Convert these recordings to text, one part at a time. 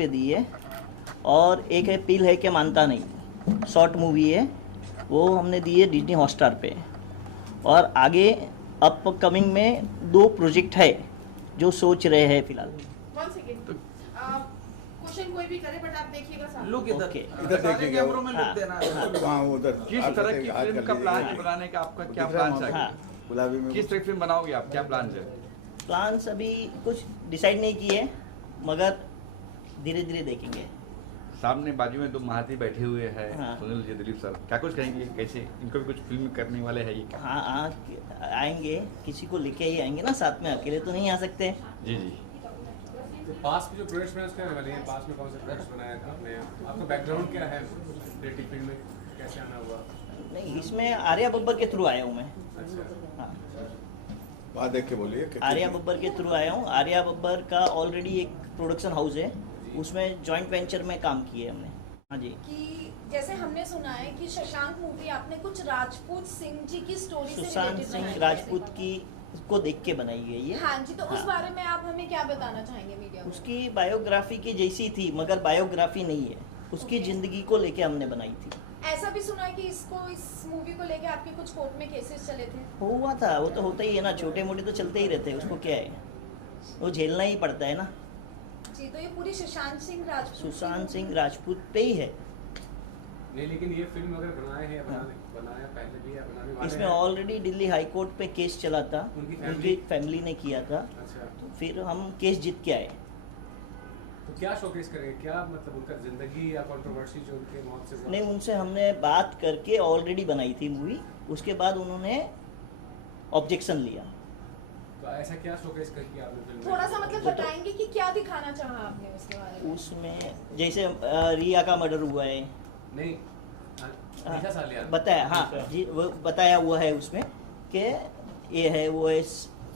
पे दी है, और एक है पील है कि मानता नहीं, शॉर्ट मूवी है, वो हमने दी है डिज्नी हॉटस्टार पे। और आगे अपकमिंग में 2 प्रोजेक्ट है जो सोच रहे हैं फिलहाल। क्वेश्चन कोई भी करे बट आप देखिएगा सामने। लुक इधर Okay. इधर देखिएगा, कैमरों में लुक हाँ। देना। हाँ उधर किस तरह की फिल्म का प्लान है बनाने का, आपका क्या प्लान है? हाँ। गुलाबी में किस तरह की फिल्म बनाओगे आप, क्या प्लान है? प्लान्स अभी कुछ डिसाइड नहीं किए, मगर धीरे धीरे देखेंगे। सामने बाजू में 2 महारथी बैठे हुए हैं, हाँ। सुनील जी, दिलीप सर, क्या कुछ कहेंगे? कैसे इनको भी कुछ फिल्म करने वाले हैं ये? हाँ हाँ, आएंगे, किसी को लेके ही आएंगे ना, साथ में अकेले तो नहीं आ सकते। जी जी। तो पास में जो प्रोजेक्ट्स में उसके वाले हैं, पास में कौन से प्रोजेक्ट्स बनाया था आपने? आपका बैकग्राउंड क्या है क्रिएटिव फील्ड में, कैसे आना हुआ? नहीं, इसमें आर्या बब्बर के थ्रू आया हूँ मैं। अच्छा, हाँ, बात देख के बोलिए आर्या बब्बर के थ्रू आया हूँ। आर्या बब्बर का ऑलरेडी एक प्रोडक्शन हाउस है, उसमें जॉइंट वेंचर में काम किए हमने। हाँ जी। कि जैसे हमने सुना है कि शशांक मूवी आपने कुछ राजपूत सिंह जी की स्टोरी से सुशांत related सिंह बनाई है। राजपूत की को देख के बनाई गई है। हाँ जी, तो उस हाँ। बारे में आप हमें क्या बताना चाहेंगे मीडिया को? उसकी बायोग्राफी की जैसी थी, मगर बायोग्राफी नहीं है, उसकी Okay. जिंदगी को लेके हमने बनाई थी। ऐसा भी सुना है कि इस मूवी को लेके आपके कुछ कोर्ट में केसेस चले थे। हुआ था, वो तो होता ही है ना, छोटे मोटे तो चलते ही रहते हैं, उसको क्या है, वो झेलना ही पड़ता है ना। जी, तो ये पूरी सुशांत सिंह राजपूत सुशांत सिंह राजपूत पे ही है। नहीं लेकिन ये फिल्म अगर बनाए हैं, हाँ। बनाया पहले भी है, बनाने वाले इसमें हैं। ऑलरेडी दिल्ली हाई कोर्ट पे केस चला था, उनकी फैमिली ने किया था, अच्छा, तो फिर हम केस जीत के आए। तो क्या शोकेस करेंगे, क्या मतलब उनका जिंदगी या कंट्रोवर्सी जो उनके मौत से हुआ? नहीं, उनसे हमने बात करके ऑलरेडी बनाई थी मूवी, उसके बाद उन्होंने ऑब्जेक्शन लिया। तो ऐसा क्या शोकेस किया आपने फिल्म में? थोड़ा सा मतलब बताएंगे कि क्या दिखाना चाहा आपने उसके बारे में? उसमें जैसे रिया का मर्डर हुआ है, नहीं, निशा सालियान। बताया, हाँ जी, वो बताया हुआ है उसमें कि ये है वो है,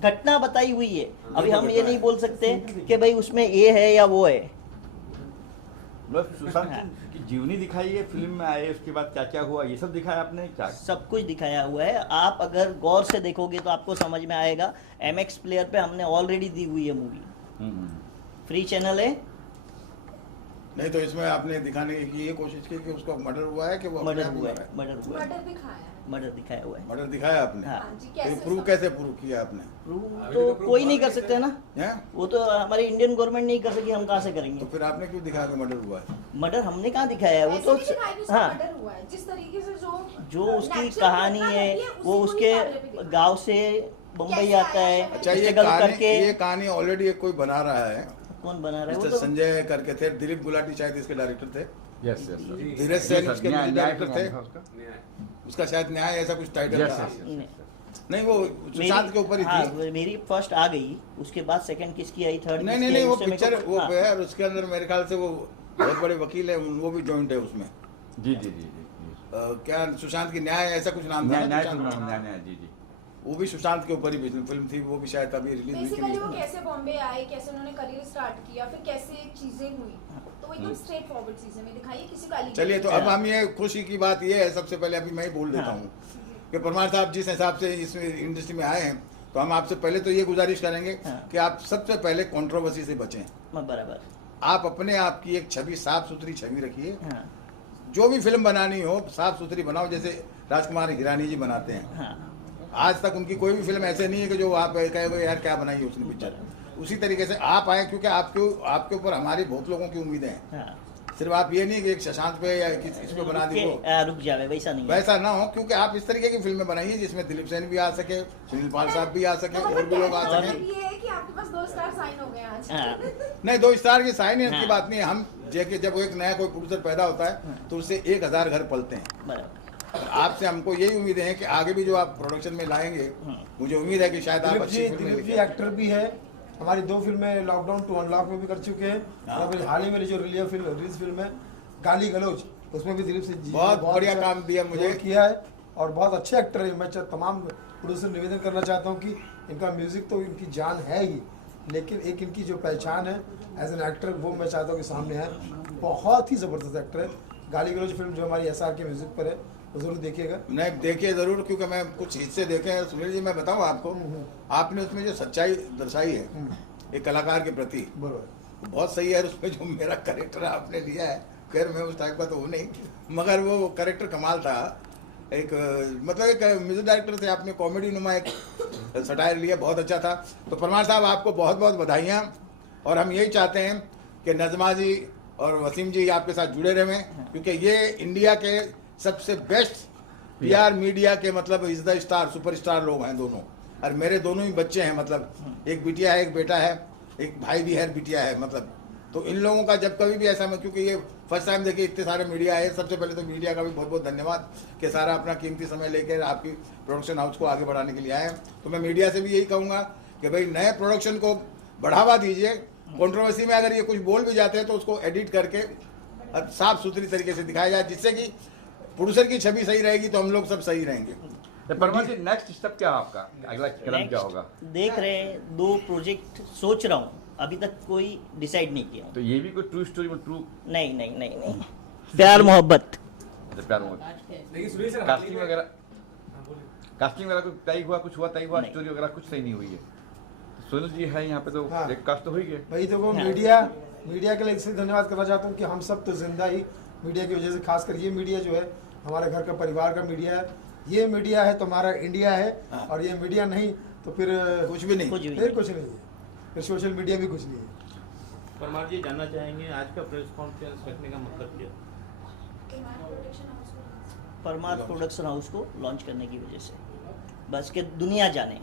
घटना बताई हुई है। अभी हम ये नहीं बोल सकते कि भाई उसमें ये है या वो है। मतलब सुशांत सिंह की जीवनी दिखाई है फिल्म में आए, उसके बाद क्या क्या हुआ ये सब दिखाया आपने क्या? सब कुछ दिखाया हुआ है, आप अगर गौर से देखोगे तो आपको समझ में आएगा। MX प्लेयर पे हमने ऑलरेडी दी हुई है मूवी, फ्री चैनल है। नहीं तो इसमें आपने दिखाने की ये कोशिश की कि उसका मर्डर हुआ है कि वो अपने मर्डर आप हुआ मरा है, मर्डर हुआ है, मर्डर दिखाया है। मर्डर दिखाया हुआ है। मर्डर दिखाया आपने? हाँ। हाँ जी, तो कैसे प्रूव कैसे प्रूव किया आपने? प्रूव अभी तो तो proof कोई नहीं हुआ कर नहीं सकते ना, हैं? वो तो हमारी इंडियन गवर्नमेंट नहीं कर सकी, हम कहाँ से करेंगे? तो फिर आपने क्यों दिखाया कि मर्डर हुआ है? मर्डर हमने कहाँ दिखाया है, वो ऐसे तो भी दिखाया कि उसका हाँ, मर्डर हुआ है, जिस तरीके से जो उसकी natural कहानी घटना है, घटी वो उसी को उसके ही सामने भी दिखाया। गांव से बम्बई कैसे आता आया है, शहर? अच्छा, ये स्ट्रगल करके। कहानी ऑलरेडी एक कोई बना रहा है, कौन बना रहा है? वो मिस्टर तो संजय करके थे, दिलीप गुलाटी शायद इसके डायरेक्टर थे, यस यस जी। धीरज सेन उसके डायरेक्टर थे, न्याय। उसका शायद न्याय ऐसा कुछ टाइटल Yes, था। yes, yes. नहीं, नहीं वो सुशांत के ऊपर ही हाँ, थी। मेरी फर्स्ट आ गई, उसके बाद सेकंड किसकी आई, थर्ड नहीं किसकी नहीं नहीं आई, वो उससे मेरे पिक्चर को- वो हाँ, है, और उसके अंदर मेरे ख्याल से वो बहुत बड़े वकील है, वो भी जॉइंट है उसमें। जी जी जी जी। क्या सुशांत की न्याय ऐसा कुछ नाम था न्याय ना न्याय सुशांत? फिल्म, न्याय न्याय, जी जी। वो भी सुशांत के ऊपर ही फिल्म थी, वो भी शायद अभी रिलीज हुई बेसिकली वो थी। कैसे बॉम्बे आए, कैसे उन्होंने करियर स्टार्ट किया, फिर कैसे चीजें हुई, तो एकदम स्ट्रेट फॉरवर्ड चीजें में दिखाई है, किसी को allegation चलिए, तो नहीं अब हम ये खुशी की बात ये है, सबसे पहले अभी मैं ही बोल देता हाँ। हूँ कि परमार साहब जिस हिसाब से इस इंडस्ट्री में आए हैं, तो हम आपसे पहले तो ये गुजारिश करेंगे हाँ। कि आप सबसे पहले कंट्रोवर्सी से बचें। बराबर। आप अपने आप की एक छवि, साफ सुथरी छवि रखिए। हाँ जो भी फिल्म बनानी हो साफ सुथरी बनाओ, जैसे राजकुमार हिरानी जी बनाते हैं। हाँ, आज तक उनकी कोई भी फिल्म ऐसे नहीं है कि जो आप कहोगे यार क्या बनाई है उसने पिक्चर। उसी तरीके से आप आए, क्योंकि आपके ऊपर हमारी बहुत लोगों की उम्मीदें हैं। हाँ, सिर्फ आप ये नहीं कि एक शशांक पे या इस पे बना दी, वो रुक जावे, वैसा नहीं है। वैसा ना हो, क्योंकि आप इस तरीके की फिल्में बनाइए जिसमें दिलीप सेन भी आ सके, सुनील पाल साहब भी आ सके, और भी लोग आ और सके। ये है कि आपके पास 2 स्टार साइन हो गए आज। हाँ, नहीं, 2 स्टार की साइन की हाँ। बात नहीं है। हम जब एक नया कोई प्रोड्यूसर पैदा होता है तो उससे 1000 घर पलते हैं। बराबर। आपसे हमको यही उम्मीदें हैं कि आगे भी जो आप प्रोडक्शन में लाएंगे, मुझे उम्मीद है कि शायद आप अच्छी फिल्में दिलीप जी लेके एक्टर भी है, हमारी 2 फिल्में लॉकडाउन टू अनलॉक में भी कर चुके हैं, और अभी हाल ही में जो रिलीज फिल्म है गाली गलौज, उसमें भी दिलीप सिंह जी बहुत बढ़िया अच्छा काम दिया मुझे। रोल किया है, और बहुत अच्छे एक्टर है। मैं तमाम प्रोड्यूसर निवेदन करना चाहता हूँ कि इनका म्यूजिक तो इनकी जान है ही, लेकिन एक इनकी जो पहचान है एज एन एक्टर, वो मैं चाहता हूँ कि सामने है। बहुत ही ज़बरदस्त एक्टर है। गाली गलौज फिल्म जो हमारी SR के म्यूजिक पर है, वो जरूर देखिएगा। नहीं, देखिए जरूर, क्योंकि मैं कुछ हिस्से देखे हैं। सुनील जी, मैं बताऊं आपको, आपने उसमें जो सच्चाई दर्शाई है एक कलाकार के प्रति, बरोबर। बहुत सही है। उसमें जो मेरा करेक्टर आपने लिया है, खैर मैं उस टाइप का तो हूँ नहीं, मगर वो करेक्टर कमाल था। एक मतलब एक म्यूजिक डायरेक्टर से आपने कॉमेडी नुमा एक सटायर लिया, बहुत अच्छा था। तो परमार साहब आपको बहुत बहुत बधाइयाँ, और हम यही चाहते हैं कि नज़मा जी और वसीम जी आपके साथ जुड़े रहें, क्योंकि ये इंडिया के सबसे बेस्ट PR मीडिया के मतलब इज द स्टार सुपरस्टार लोग हैं दोनों। और मेरे दोनों ही बच्चे हैं, मतलब एक बिटिया है, एक बेटा है, एक भाई भी है, बिटिया है, मतलब तो इन लोगों का जब कभी भी ऐसा मैं, क्योंकि ये फर्स्ट टाइम देखिए इतने सारे मीडिया आए, सबसे पहले तो मीडिया का भी बहुत बहुत धन्यवाद कि सारा अपना कीमती समय लेकर आपकी प्रोडक्शन हाउस को आगे बढ़ाने के लिए आए हैं। तो मैं मीडिया से भी यही कहूँगा कि भाई नए प्रोडक्शन को बढ़ावा दीजिए। कंट्रोवर्सी में अगर ये कुछ बोल भी जाते हैं तो उसको एडिट करके साफ सुथरी तरीके से दिखाया जाए, जिससे कि प्रोड्यूसर की छवि सही रहेगी तो हम लोग सब सही रहेंगे। तो परमार जी नेक्स्ट स्टेप क्या है आपका, अगला कदम क्या होगा? देख रहे हैं, 2 प्रोजेक्ट सोच रहा हूँ, अभी तक कोई डिसाइड नहीं किया। तो ये भी कोई ट्रू स्टोरी में ट्रू नहीं नहीं नहीं नहीं, प्यार मोहब्बत। प्यार में लेकिन सुनील सर कास्टिंग वगैरह कुछ तय हुआ, कुछ हुआ तय हुआ, स्टोरी वगैरह कुछ सही नहीं हुई है। तो सोनू जी है यहाँ पे तो हाँ। एक कास्ट तो हुई है। भाई देखो, हाँ। मीडिया के लिए इसलिए धन्यवाद करना चाहता हूँ कि हम सब तो जिंदा ही मीडिया की वजह से, खासकर ये मीडिया जो है हमारे घर का परिवार का मीडिया है। ये मीडिया है तो हमारा इंडिया है, हाँ। और ये मीडिया नहीं तो फिर कुछ भी नहीं। कुछ भी फिर कुछ नहीं है, फिर सोशल मीडिया भी कुछ नहीं है। परमार जी जानना चाहेंगे आज का प्रेस कॉन्फ्रेंस रखने का मतलब क्या? परमार प्रोडक्शन हाउस को लॉन्च करने की वजह से, बस कि दुनिया जाने।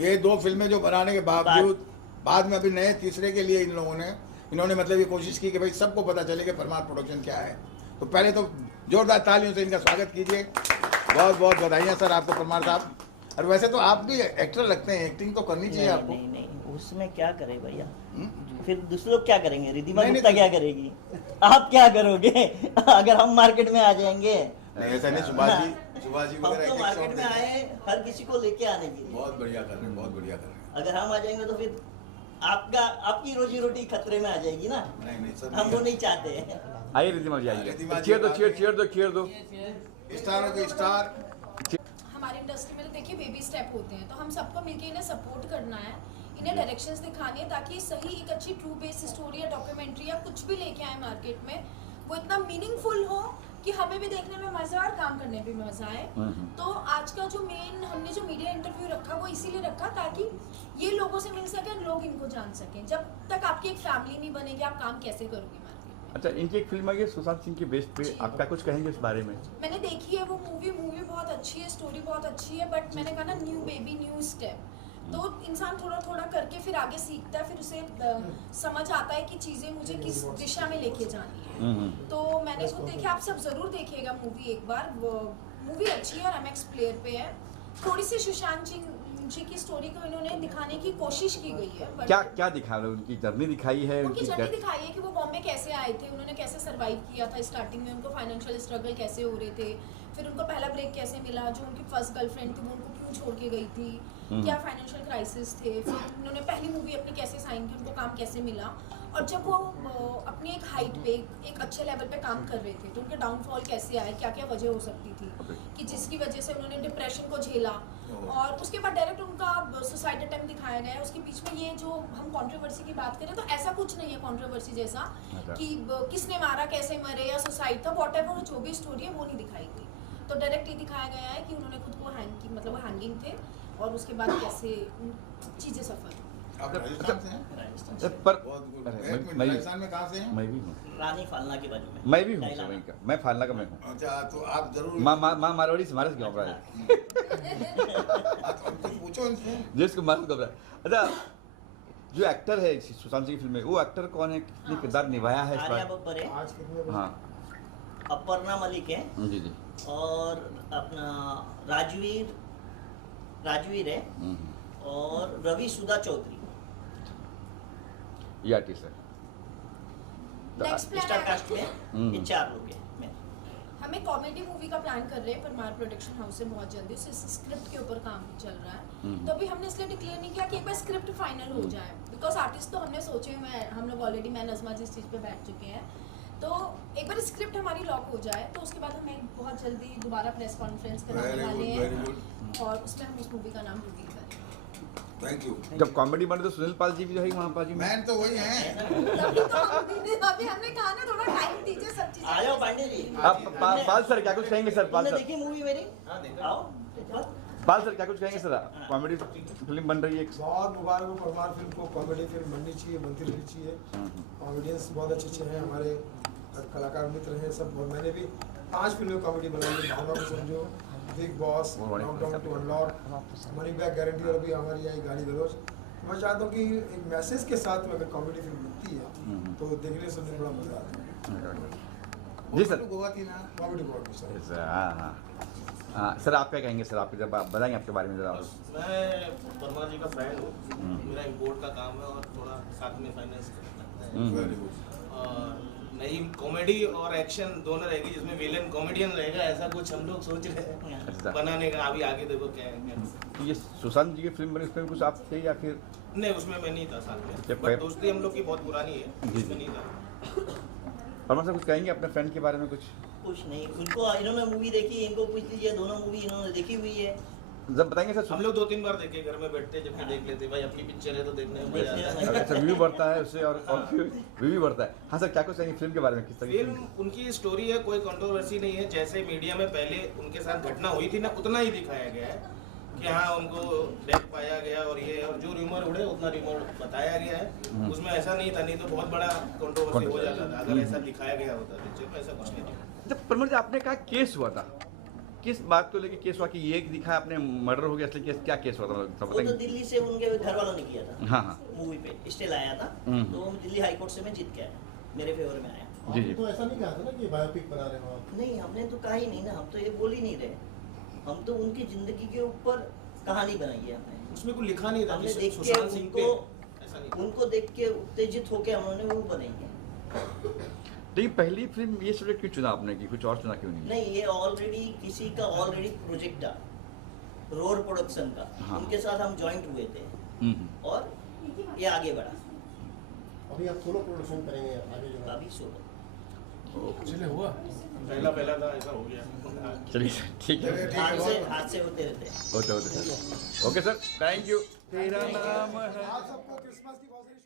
ये 2 फिल्में जो बनाने के बावजूद बाद में अभी नए तीसरे के लिए इन्होंने मतलब ये कोशिश की कि भाई सबको पता चले कि परमार प्रोडक्शन क्या है। तो पहले तो जोरदार तालियों से इनका स्वागत कीजिए। बहुत बहुत बधाइयाँ सर आपको परमार साहब। और वैसे तो आप भी एक्टर लगते हैं, एक्टिंग तो करनी चाहिए नहीं, आपको। नहीं नहीं, उसमें क्या करे भैया, फिर दूसरे लोग क्या करेंगे? रिद्धिमा नहीं, गुप्ता नहीं, क्या करेगी? आप क्या करोगे अगर हम मार्केट में आ जाएंगे? नहीं ऐसा नहीं, सुभाष जी हम वगैरह तो एक मार्केट शॉट में देते हैं। आए हर किसी को लेके आने के लिए। बहुत बढ़िया कर रहे हैं, बहुत बढ़िया कर रहे हैं। अगर हम आ जाएंगे तो फिर आपकी रोजी रोटी खतरे में आ जाएगी ना। नहीं नहीं सर, हम वो नहीं चाहते हैं। आइए रिद्धिमा जी आइए, रिद्धिमा जी, चेयर दो, आइए। चेयर दो। स्टारों के स्टार। हमारी इंडस्ट्री में तो देखिए बेबी स्टेप होते हैं, तो हम सबको मिलके इन्हें सपोर्ट करना है, इन्हें डायरेक्शंस दिखानी है, ताकि सही एक अच्छी ट्रू बेस्ड स्टोरी या डॉक्यूमेंट्री या कुछ भी लेके आए मार्केट में, वो इतना मीनिंगफुल हो कि हमें भी देखने में मजा और काम करने में भी मजा आए। तो आज का जो मेन हमने जो मीडिया इंटरव्यू रखा वो इसीलिए रखा ताकि ये लोगों से मिल सके, लोग इनको जान सकें। जब तक आपकी एक फैमिली नहीं बनेगी, आप काम कैसे करोगे मार्केट में? अच्छा, इनकी एक फिल्म आई है सुशांत सिंह की बेस पे, आप क्या कुछ कहेंगे इस बारे में? मैंने देखी है वो मूवी बहुत अच्छी है, स्टोरी बहुत अच्छी है, बट मैंने कहा ना न्यू बेबी न्यू स्टेप, तो इंसान थोड़ा थोड़ा करके फिर आगे सीखता है, फिर उसे समझ आता है कि चीज़ें मुझे किस दिशा में लेके जानी है। तो मैंने खुद देखी, आप सब जरूर देखिएगा मूवी एक बार। मूवी अच्छी है और MX प्लेयर पे है। थोड़ी सी सुशांत सिंह जी की स्टोरी को इन्होंने दिखाने की कोशिश की गई है, but क्या दिखा रहे हो? उनकी जर्नी दिखाई है, उनकी जर्नी दिखाई है कि वो बॉम्बे कैसे आए थे, उन्होंने कैसे सरवाइव किया था स्टार्टिंग में, उनको फाइनेंशियल स्ट्रगल कैसे हो रहे थे, फिर उनको पहला ब्रेक कैसे मिला, जो उनकी फर्स्ट गर्लफ्रेंड थी वो उनको क्यों छोड़ के गई थी, क्या फाइनेंशियल क्राइसिस थे, फिर उन्होंने पहली मूवी अपनी कैसे साइन की, उनको काम कैसे मिला, और जब वो अपनी एक हाइट पे एक अच्छे लेवल पे काम कर रहे थे तो उनके डाउनफॉल कैसे आए, क्या क्या वजह हो सकती थी कि जिसकी वजह से उन्होंने डिप्रेशन को झेला, और उसके बाद डायरेक्ट उनका सुसाइड अटेम्प्ट दिखाया गया है। उसके बीच में ये जो हम कंट्रोवर्सी की बात करें तो ऐसा कुछ नहीं है कंट्रोवर्सी जैसा कि किसने मारा, कैसे मरे या सुसाइड था, वॉटएवर जो भी स्टोरी है वो नहीं दिखाई गई। तो डायरेक्ट ये दिखाया गया है कि उन्होंने खुद को हैंग की, मतलब वो हैंगिंग थे, और उसके बाद कैसे चीज़ें सफल। आप राजस्थान से हैं? पर बहुत गुड। अरे, एक मिनट, मैं- राजस्थान में कहाँ से हैं? मैं भी हूँ, रानी फालना के बाजू में। मैं भी हूँ डायलाना। वहीं का, मैं फालना का मैं हूँ। अच्छा, तो आप जरूर माँ मारवाड़ी से मारस गाँव रहा है, तो पूछो इनसे। जिसको मारस गाँव रहा है। अच्छा, जो एक्टर है सुशांत सिंह की फिल्म में, वो एक्टर कौन है, कितने किरदार निभाया है इस आर्या बार? बब्बर है, आज कितने बजे? हाँ अपर्णा मलिक है, जी और अपना राजवीर है, और रवि सुधा चौधरी। ये आर्टिस्ट है। तो नेक्स्ट स्टार प्लान कास्ट में ये 4 लोग हैं। हम एक कॉमेडी मूवी का प्लान कर रहे हैं परमार प्रोडक्शन हाउस से बहुत जल्दी, उस स्क्रिप्ट के ऊपर काम चल रहा है। तो अभी हमने इसलिए डिक्लेयर नहीं किया कि एक बार स्क्रिप्ट फाइनल हो जाए, बिकॉज आर्टिस्ट तो हमने सोचे हुए हैं, हम लोग ऑलरेडी मैं नज़मा जी इस चीज़ पे बैठ चुके हैं। तो एक बार स्क्रिप्ट हमारी लॉक हो जाए तो उसके बाद हम एक बहुत जल्दी दोबारा प्रेस कॉन्फ्रेंस कराने Very good, वाले very हैं, good. और उसमें हम उस मूवी का नाम रिवील करेंगे। Thank you. जब कॉमेडी बने तो सुनील पाल जी भी जो है वहाँ पाजी में मैन तो वही हैं। अभी हमने कहा ना थोड़ा टाइम दीजिए सब चीजें। आ जाओ पांडे जी। आप पाल सर क्या कुछ कहेंगे सर? पाल तुमने सर, देखी मूवी मेरी? आओ देखो। पाल सर क्या कुछ कहेंगे सर? कॉमेडी फिल्म बन रही है। बहुत मुबारक हो परमार फिल्म को, कॉमेडी फिल्म बननी चाहिए, बनती रहनी चाहिए। कॉमेडियंस बहुत अच्छे अच्छे हैं हमारे, कलाकार मित्र हैं सब। और मैंने भी 5 फिल्में कॉमेडी बनाई है, भावना को समझो, Bigg Boss, lockdown to unlock, money back guarantee, और अभी हमारी आई गाली गलौज। मैं चाहता हूँ कि एक मैसेज के साथ में अगर कॉमेडी फिल्म बनती है तो देखने सुनने में बड़ा मजा आता है। जी सर। गोवा थी ना। कॉमेडी बहुत पसंद है। हाँ सर, आप क्या कहेंगे सर? आप जब आप बताएंगे आपके बारे में जरा। मैं परमार जी का फैन हूँ। मेरा इम्पोर्ट का काम है और थोड़ा साथ में फाइनेंस करता है। और नई कॉमेडी और एक्शन दोनों रहेगी, जिसमें विलेन कॉमेडियन रहेगा, ऐसा कुछ हम लोग सोच रहे हैं बनाने का। अभी आगे देखो क्या है। ये सुशांत जी की फिल्म बनी, उसमें कुछ आप थे या फिर? नहीं, उसमें मैं नहीं था साथ में, जब बट दोस्ती हम लोग की बहुत पुरानी है, जी। उसमें नहीं था। परमार सर कुछ कहेंगे अपने फ्रेंड के बारे में? कुछ नहीं, उनको इन्होंने मूवी देखी, इनको पूछ लीजिए, दोनों मूवी इन्होंने देखी हुई है। जब बताएंगे सर। हम लोग 2-3 बार देखे, घर में बैठते जबकि देख लेते, भाई अपनी पिक्चर है तो देखने में मजा आता है। अच्छा, व्यू बढ़ता है उससे और व्यू बढ़ता है। हाँ सर, क्या कुछ कहेंगे फिल्म के बारे में? किस तरह की फिल्म उनकी स्टोरी है, कोई कंट्रोवर्सी नहीं है। जैसे मीडिया में पहले उनके साथ घटना हुई थी ना, उतना ही दिखाया गया है कि हाँ उनको डेथ पाया गया और ये, और जो र्यूमर उड़े उतना र्यूमर बताया गया है। उसमें ऐसा नहीं था, नहीं तो बहुत बड़ा कंट्रोवर्सी हो जाता था अगर ऐसा दिखाया गया होता। पिक्चर में ऐसा कुछ नहीं था। जब परमार जी आपने कहा केस हुआ था, किस बात को लेके केस हुआ कि ये दिखा आपने मर्डर हो गया, असली केस क्या केस हुआ था? वो तो बताएंगे। दिल्ली से उनके घर वालों ने किया था। हाँ हाँ मूवी पे स्टे लाया था, तो दिल्ली हाई कोर्ट से मैं जीत के आया, मेरे फेवर में आया। जी जी। तो ऐसा नहीं कहा था ना कि बायोपिक बना रहे हो आप? नहीं, हमने तो कहा ही नहीं ना, हम तो ये बोल ही नहीं रहे। हम तो उनकी जिंदगी के ऊपर कहानी बनाई है हमने। उसमें कुछ लिखा नहीं था हमने कि देख के सुशांत सिंह पे उनको ऐसा नहीं था। उनको देख के उत्तेजित होके हमने वो बनाई है। लेकिन पहली फिल्म ये सब्जेक्ट क्यों चुना आपने, कि कुछ और चुना क्यों नहीं? नहीं, ये ऑलरेडी किसी का ऑलरेडी प्रोजेक्ट था रोड प्रोडक्शन का। हाँ। उनके साथ हम जॉइंट हुए थे और ये आगे बढ़ा। अभी आप सोलो प्रोडक्शन करेंगे आगे जो है? अभी सोलो चलिए हुआ पहला था, ऐसा हो गया। चलिए सर, ठीक है। हाथ से होते रहते हैं। होते sir. Okay sir, thank you. तेरा नाम है। आप सबको क्रिसमस की बहुत सारी